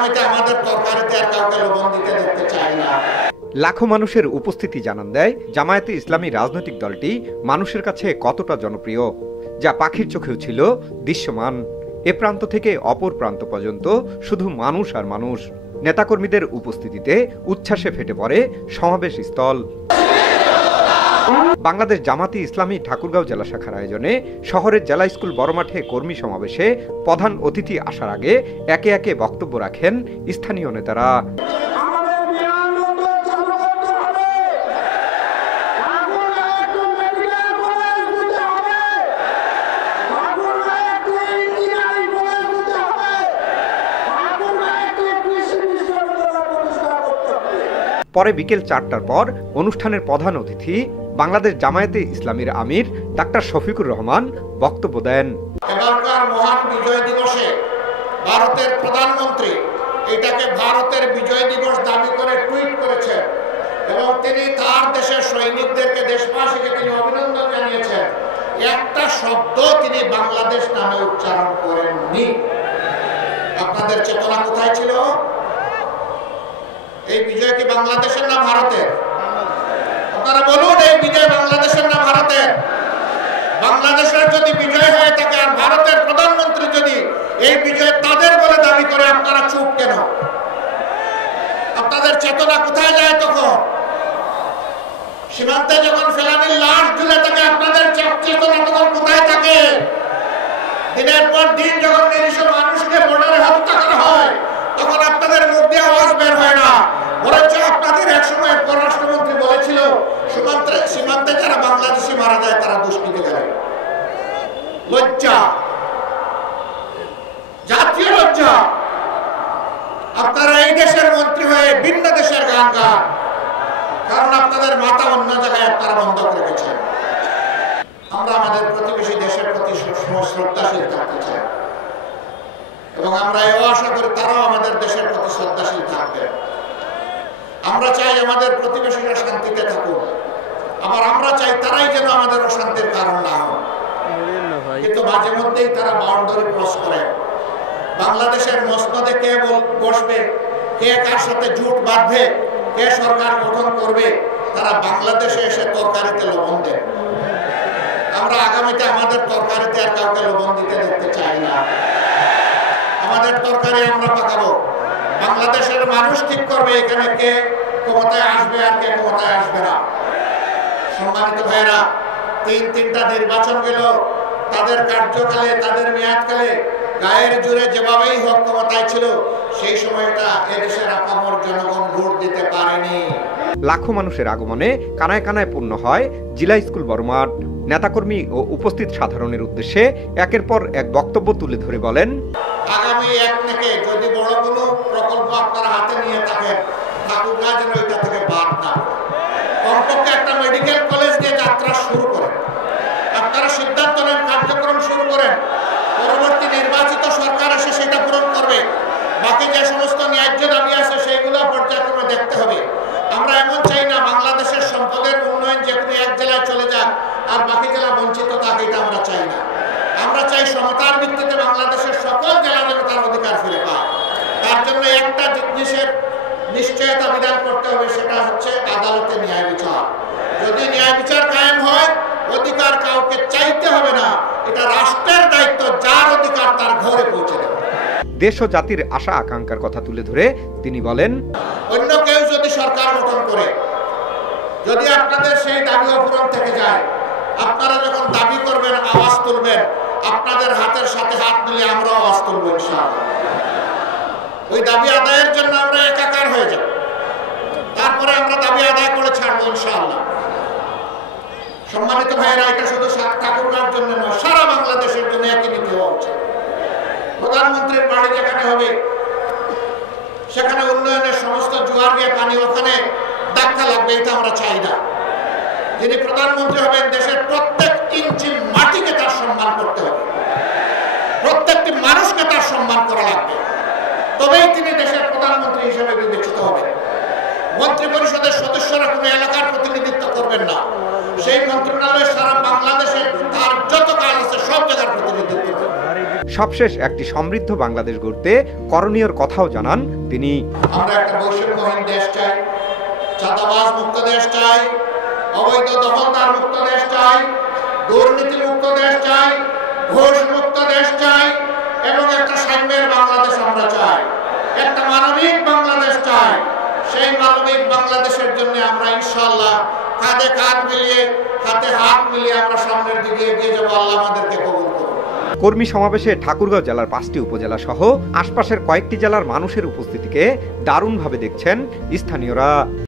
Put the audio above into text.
আগামীতে আমাদের তরকারিতে আর কাউকে লবণ দিতে দেখতে চাই না। লাখো মানুষের উপস্থিতি জানান দেয় জামায়াতে ইসলামী রাজনৈতিক দলটি মানুষের কাছে কতটা জনপ্রিয়, যা পাখির চোখেও ছিল দৃশ্যমান। এ প্রান্ত থেকে অপর প্রান্ত পর্যন্ত শুধু মানুষ আর মানুষ। নেতাকর্মীদের উপস্থিতিতে উচ্ছ্বাসে ফেটে পড়ে সমাবেশ স্থল। বাংলাদেশ জামায়াতে ইসলামী ঠাকুরগাঁও জেলা শাখার আয়োজনে শহরের জেলা স্কুল বড় মাঠে কর্মী সমাবেশে প্রধান অতিথি আসার আগে একে একে বক্তব্য রাখেন স্থানীয় নেতারা। পরে বিকেল 4টার পর অনুষ্ঠানের প্রধান অতিথি বাংলাদেশ জামায়াতে ইসলামীর আমির ডাক্তার শফিকুর রহমান বক্তব্য দেন। এবারকার মহান বিজয় দিবসে ভারতের প্রধানমন্ত্রী এটাকে ভারতের বিজয় দিবস দাবি করে টুইট করেছেন এবং তিনি তার দেশের সৈনিকদেরকে, দেশবাসীকে তিনি অভিনন্দন জানিয়েছেন। একটা শব্দ তিনি বাংলাদেশ নামে উচ্চারণ করেননি। আপনাদের চেতনা কোথায় ছিল? এই বিজয় কি বাংলাদেশের না ভারতের? আপনারা বলুন, এই বিজয় বাংলাদেশের না ভারতের? বাংলাদেশের যদি বিজয় হয়ে থাকে আর ভারতের প্রধানমন্ত্রী যদি এই বিজয় তাদের বলে দাবি করে, আপনারা চুপ কেন? আপনাদের চেতনা কোথায় যায় তখন? সীমান্তে যখন ফেলানির লাশ ঝুলে থাকে, আপনাদের চেতনা তখন কোথায় থাকে? দিনের পর দিন যখন নিরীহ মানুষকে বর্ডারে হত্যা করা হয়, তখন আপনাদের মুখ দিয়ে আওয়াজ বের হয় না। বরঞ্চ আপনাদের একসময় পররাষ্ট্রমন্ত্রী বলেছিল, সীমান্তে যারা বাংলাদেশি মারা যায় তারা দুষ্কৃতি করে। লজ্জা, জাতীয় লজ্জা। আপনারা এই দেশের মন্ত্রী হয়ে ভিন্ন দেশের গান গান, কারণ আপনাদের মাথা অন্য জায়গায় আপনারা বন্ধক রেখেছেন। আমরা আমাদের প্রতিবেশী দেশের প্রতি সবসময় শ্রদ্ধাশীল থাকতে চাই এবং আমরা এও আশা করি তারাও আমাদের দেশের প্রতি শ্রদ্ধাশীল থাকবে। আমরা চাই আমাদের প্রতিবেশীরা শান্তিতে থাকুক, আবার আমরা চাই তারাই যেন আমাদের অশান্তির কারণ না হয়। কিন্তু মাঝে মধ্যেই তারা বাউন্ডারি ক্রস করে। বাংলাদেশের মসনদে কে বসবে, কে কার সাথে জোট বাঁধবে, কে সরকার গঠন করবে, তারা বাংলাদেশে এসে তরকারিতে লবণ দেয়। আমরা আগামীতে আমাদের তরকারিতে আর কাউকে লবণ দিতে দেখতে চাই না। আমাদের তরকারি আমরা পাকাবো। বাংলাদেশের মানুষ ঠিক করবে এখানে কে ক্ষমতায় আসবে আর কে ক্ষমতায় আসবে না। সম্মানিত ভাইরা, তিনটা নির্বাচন গেল, তাদের কার্যকালে, তাদের মেয়াদকালে গায়ের জোরে যেভাবেই হোক ক্ষমতায় ছিল, সেই সময়টা এদেশের আপামর জনগণ ভোট দিতে পারেনি। লাখো মানুষের আগমনে কানায় কানায় পূর্ণ হয় জেলা স্কুল বড় মাঠ। নেতাকর্মী ও উপস্থিত সাধারণের উদ্দেশ্যে একের পর এক বক্তব্য তুলে ধরে বলেন, আগামী 1 থেকে যদি বড় কোনো প্রকল্প আপনারা হাতে নিয়ে থাকেন, ঠাকুরগাঁও যেন এটা থেকে বাদ না। কমপক্ষে একটা মেডিকেল কলেজ দিয়ে যাত্রা শুরু করেন। আপনারা সিদ্ধান্ত নেন, কার্যক্রম শুরু করেন। পরবর্তী নির্বাচিত সরকার এসে সেটা পূরণ করবে। বাকি যে সমস্ত ন্যায্য দাবি আছে সেইগুলো পর্যায়ক্রমে দেখতে হবে। আমরা এমন চাই না বাংলাদেশের সম্পদের উন্নয়ন যে কোনো এক জেলায় চলে যাক আর বাকি জেলা বঞ্চিত থাকে, এটা আমরা চাই না। আমরা চাই সমতার ভিত্তিতে বাংলাদেশের সকল জেলা যেন তার অধিকার ফিরে পায়। তার জন্য একটা জিনিসের নিশ্চয়তা বিধান করতে হবে, সেটা হচ্ছে আদালতে ন্যায় বিচার। যদি ন্যায় বিচার কায়েম হয়, অধিকার কাউকে চাইতে হবে না। এটা রাষ্ট্রের দায়িত্ব, যার অধিকার তার ঘরে পৌঁছে দেবে। দেশ ও জাতির আশা আকাঙ্ক্ষার কথা তুলে ধরে তিনি বলেন, অন্য কেউ যদি সরকার গঠন করে, যদি আপনাদের সেই দাবি অপূরণ থেকে যায়, আপনারা যখন দাবি করবেন, আওয়াজ তুলবেন, আপনাদের হাতের সাথে হাত মিলিয়ে আমরা আওয়াজ তুলব ইনশাআল্লাহ। ওই দাবি আদায়ের জন্য আমরা একাকার হয়ে যাব, তারপরে আমরা দাবি আদায় করে ছাড়বো ইনশাআল্লাহ। সম্মানিত ভাইয়েরা, এটা শুধু ঠাকুরগাঁওর জন্য নয়, সারা বাংলাদেশের জন্য একই নীতি হওয়া উচিত। প্রধানমন্ত্রীর বাড়ি যেখানে হবে সেখানে উন্নয়নের সমস্ত জোয়ার গিয়ে পানি ওখানে ধাক্কা লাগবে, এটা আমরা চাই না। যিনি প্রধানমন্ত্রী হবেন, দেশের প্রত্যেক ইঞ্চি মাটিকে তার সম্মান করতে হবে, প্রত্যেকটি মানুষকে তার সম্মান করা লাগবে, তবেই তিনি দেশের প্রধানমন্ত্রী হিসেবে বিবেচিত হবেন। মন্ত্রী পরিষদের সদস্যরা কোনো এলাকার প্রতিনিধিত্ব করবেন না, সেই মন্ত্রণালয় সারা বাংলাদেশে তার যত কাজ আছে সব জায়গার প্রতিনিধিত্ব করবেন। সবশেষ একটি সমৃদ্ধ বাংলাদেশ গড়তে করণীয়র কথাও জানান তিনি। আমরা একটা বৈষম্যহীন দেশ চাই, চাঁদাবাজ মুক্ত দেশ চাই, অবৈধ দখলদার মুক্ত দেশ চাই, দুর্নীতি মুক্ত দেশ চাই, ঘুষ মুক্ত দেশ চাই এবং একটা সাম্যের বাংলাদেশ আমরা চাই, একটা মানবিক বাংলাদেশ চাই। সেই মানবিক বাংলাদেশের জন্য আমরা ইনশাআল্লাহ কাঁধে কাঁধ মিলিয়ে, হাতে হাত মিলিয়ে আমরা সামনের দিকে এগিয়ে যাবো। আল্লাহ আমাদেরকে কবুল করুন। কর্মী সমাবেশে ঠাকুরগাঁও জেলার 5টি উপজেলা সহ আশপাশের কয়েকটি জেলার মানুষের উপস্থিতিকে দারুণভাবে দেখছেন স্থানীয়রা।